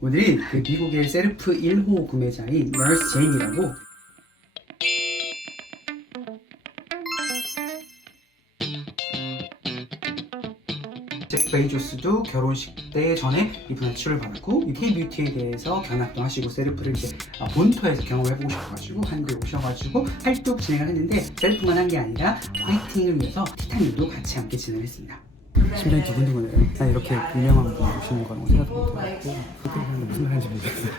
오늘은 그 미국의 셀프 1호 구매자인 너스 제인이라고 잭 베이조스도 결혼식 때 전에 이분한테 치료를 받았고 뷰티에 대해서 견학도 하시고 셀프를 이제 본토에서 경험해보고 싶어가지고 한국에 오셔가지고 활동 진행을 했는데 셀프만 한 게 아니라 화이팅을 위해서 티타늄도 같이 함께 진행을 했습니다. 심장이 두근두근해요. 난 이렇게 유명한 분이 오시는 거라고 생각도 못해가지고 무슨 말 하는지 모르겠어요.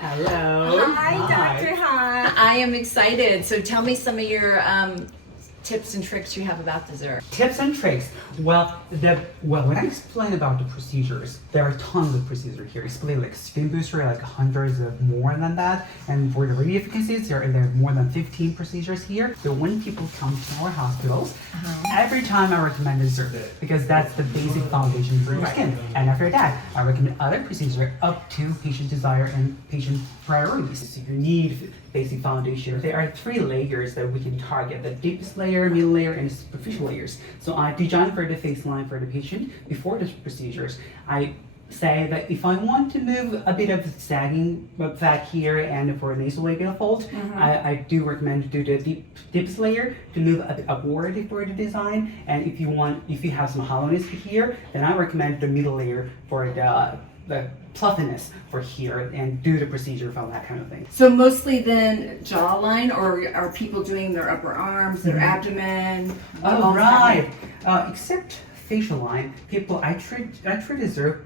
Hello. Hi, Dr. Han. I am excited. So tell me some of your tips and tricks you have about the xerf. Tips and tricks. Well, when I explain about the procedures, there are tons of procedures here. Explain like skin booster, like hundreds of more than that. And for the radio frequencies, there are more than 15 procedures here. So when people come to our hospitals, every time I recommend the xerf because that's the basic foundation for your skin. And after that, I recommend other procedures up to patient desire and patient priorities. So you need basic foundation. There are 3 layers that we can target: the deepest layer, middle layer, and superficial layers. So I design for the face line for the patient before the procedures. I say that if I want to move a bit of sagging fat here and for nasal labial fold, I do recommend to do the deepest layer to move a bit upward for the design. And if you have some hollowness here, then I recommend the middle layer for the pluffiness for here and do the procedure for that kind of thing. So mostly then jawline, or are people doing their upper arms, their abdomen? Oh, right. Except facial line, I treat the xerf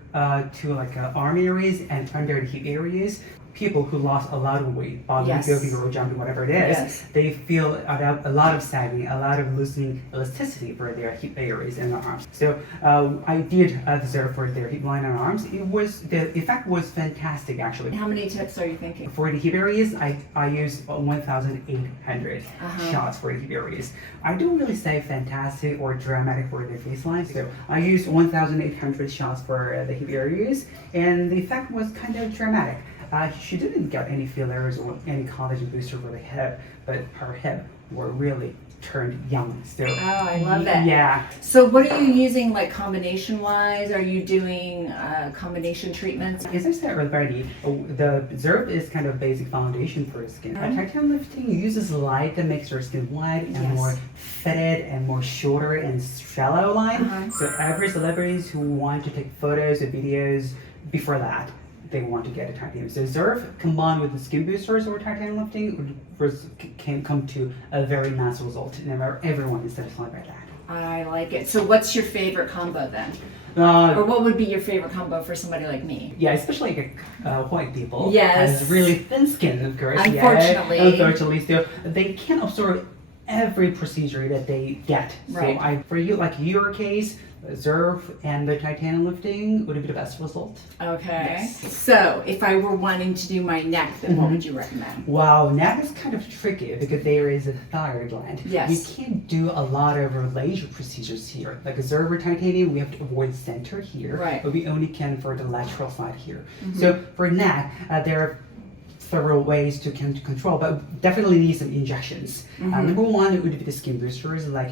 to like arm areas and under the hip areas. People who lost a lot of weight, bodybuilding or jumping, whatever it is, they feel a lot of sagging, a lot of losing elasticity for their hip areas and their arms. So I did the xerf for their hip line and arms. The effect was fantastic actually. How many tips are you thinking? For the hip areas, I use 1,800 shots for the hip areas. I don't really say fantastic or dramatic for the face line, so I used 1,800 shots for the hip areas, and the effect was kind of dramatic. She didn't get any fillers or any collagen booster for the hip, but her hip were really turned young still. Oh, I love that. Yeah. So what are you using, like combination-wise? Are you doing combination treatments? As I said already, the xerf is kind of basic foundation for the skin. Titanium lifting uses light that makes your skin white and more fitted and more shorter and shallow line. So every celebrities who want to take photos or videos before that, they want to get a titanium. So xerf combined with the skin boosters or titanium lifting can come to a very nice result, and everyone is satisfied by that. I like it. So what's your favorite combo then? Or what would be your favorite combo for somebody like me? Yeah, especially white people. Yes. Has really thin skin, of course. Unfortunately. Yeah, unfortunately, so they can't absorb every procedure that they get. Right. So for you, like your case, xerf and the titanium lifting would be the best result. Okay. Yes. So if I were wanting to do my neck, then what would you recommend? Wow, neck is kind of tricky because there is a thyroid gland. Yes. You can't do a lot of laser procedures here. Like xerf or titanium, we have to avoid center here. Right. But we only can for the lateral side here. So for neck, there are several ways to control, but definitely need some injections. Number one, it would be the skin boosters, like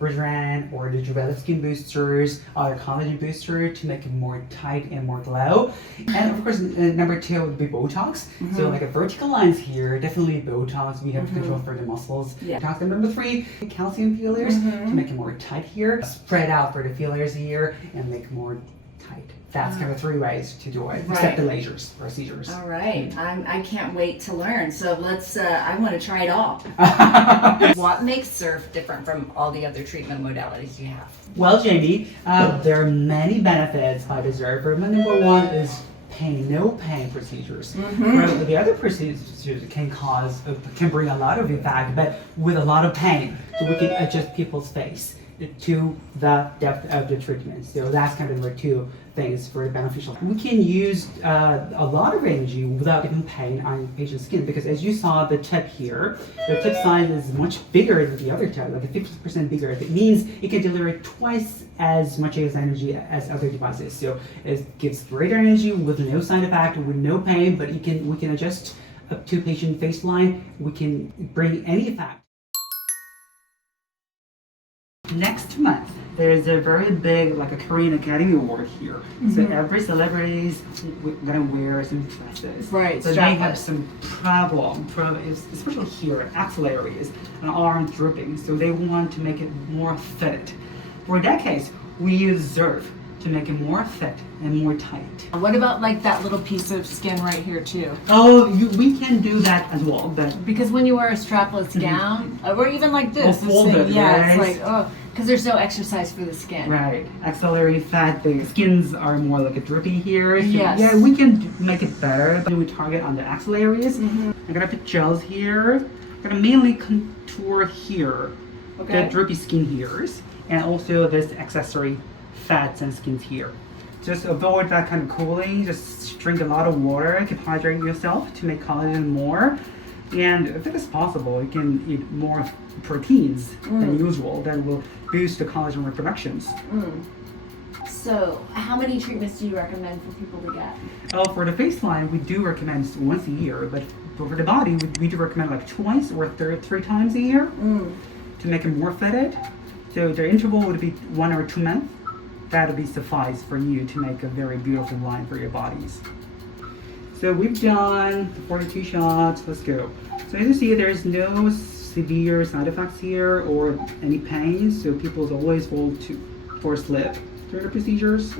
Bridran or the Juvela skin boosters, or collagen booster to make it more tight and more glow. And of course, number 2 would be Botox. So like a vertical lines here, definitely Botox. We have to control for the muscles. Yeah. Botox. And number 3, calcium fillers to make it more tight here. Spread out for the fillers here and make more tight. That's kind of 3 ways to do it, except the lasers procedures. All right. I can't wait to learn. So let's, I want to try it all. What makes xerf different from all the other treatment modalities you have? Well, Jamie, there are many benefits by the xerf. Number 1 is no pain procedures. Whereas the other procedures can bring a lot of effect, but with a lot of pain. So we can adjust people's face to the depth of the treatment. So that's kind of the 2 things for beneficial. We can use a lot of energy without even pain on patient's skin, because as you saw the tip here, the tip size is much bigger than the other tip, like 50% bigger. It means it can deliver twice as much energy as other devices. So it gives greater energy with no side effect, with no pain, but we can adjust up to patient face line. We can bring any effect. Next month, there's a very big, like a Korean Academy Award here. So every celebrity is gonna wear some dresses. Right, So they strapless. have some problem, especially here, axle areas and arm drooping. So they want to make it more fit. For that case, we use 𝗘𝗩 to make it more fit and more tight. What about like that little piece of skin right here too? Oh, we can do that as well, but Because when you wear a strapless gown, or even like this, Or folded, yeah, right? it's like because there's no exercise for the skin. right, axillary fat, the skins are more like a droopy here. So Yes. yeah, we can make it better, but we target on the axle areas. Mm-hmm. I'm gonna put gels here. I'm gonna mainly contour here, the droopy skin hairs, and also this accessory fats and skins here. Just avoid that kind of cooling. Just drink a lot of water, keep hydrating yourself to make collagen more. And if it is possible, you can eat more proteins than usual. That will boost the collagen reproductions. So, how many treatments do you recommend for people to get? For the baseline, we do recommend once a year, but for the body, we do recommend like twice or three times a year to make it more fitted. So the interval would be 1 or 2 months. That would be suffice for you to make a very beautiful line for your bodies. So we've done 42 shots. Let's go. So as you see, there's no severe side effects here or any pain. So people always fall for a slip during the procedures.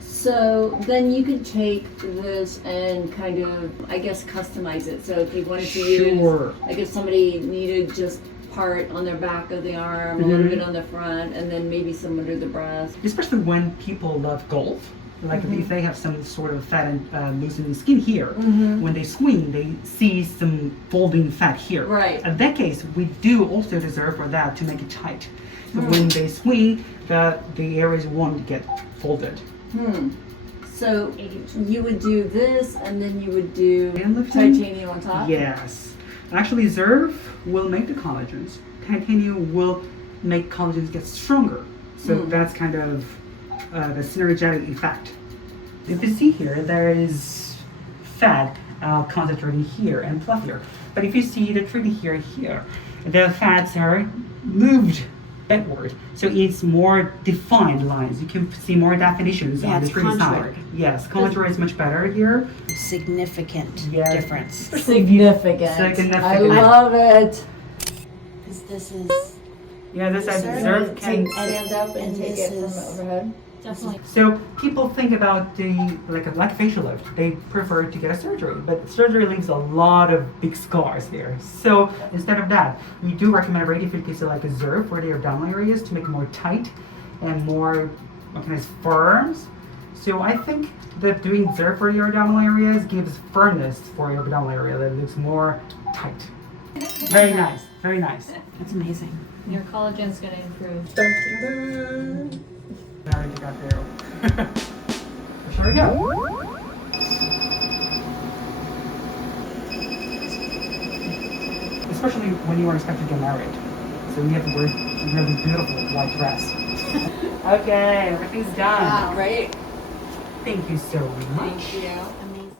So then you could take this and kind of, I guess, customize it. So if you wanted to Sure. use, like if somebody needed just part on their back of the arm, a little bit on the front, and then maybe some under the breast. Especially when people love golf. Like if they have some sort of fat and loosening skin here, when they swing, they see some folding fat here. Right. In that case, we do also deserve for that to make it tight. So when they swing, the areas won't get folded. So you would do this, and then you would do And lifting? titanium on top? Yes. Actually, xerf will make the collagens. Titanium will make collagens get stronger. So that's kind of the synergetic effect. If you see here, there is fat concentrating here and fluff here. But if you see the tricky here, the fats are moved backward. So it's more defined lines. You can see more definitions on the it's tricky side. contoured. Yes, contour is much better here. Significant Yeah. difference. Significant. Significant. I love it. This is Yeah, this Xerf xerf can. Stand up and and take this it from is- overhead. Definitely. So people think about the like a facial lift. They prefer to get a surgery, but surgery leaves a lot of big scars there. So instead of that, we do recommend radiofrequency like a xerf for the abdominal areas to make it more tight and more firm. So I think that doing xerf for your abdominal areas gives firmness for your abdominal area that looks more tight. Very nice, very nice. that's amazing. Your collagen's gonna improve. Very good there. Here we go. Especially when you are expected to get married. So you have to wear a really beautiful white dress. Okay, everything's done. Wow, right? Thank you so much. Thank you. Amazing.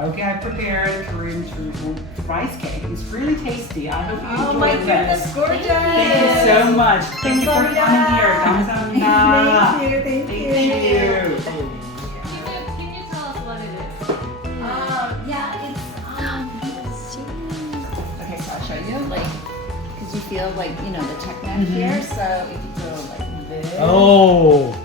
Okay, I prepared Korean traditional rice cake. It's really tasty. I hope you Oh enjoy my this. goodness, gorgeous! Thank you so much. Thank you for coming here. 감사합니다. Thank you, thank you. Thank you. Can you tell us what it is? Yeah, it's okay, so I'll show you, like, because you feel like, you know, the tech neck here, so if you go like this. Oh,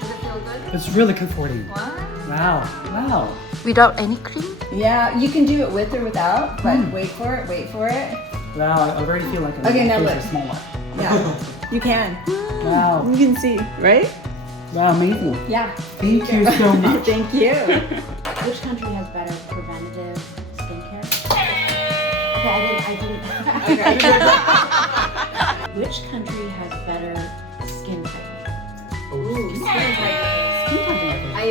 Does it feel good? it's really comforting. What? Wow, wow. Without any cream? Yeah, you can do it with or without, but wait for it, wait for it. Wow, I already feel like Okay, now face look. is smaller. Yeah, you can. Wow, You can see, right? wow, amazing. Yeah. Thank you so much. Thank you. Which country has better preventative skincare? Okay, I didn't. Which country has better skin tightening? Ooh, I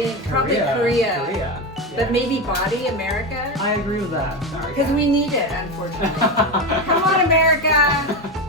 think probably Korea. Korea. But maybe body, America? I agree with that. Because we need it, unfortunately. Come on, America!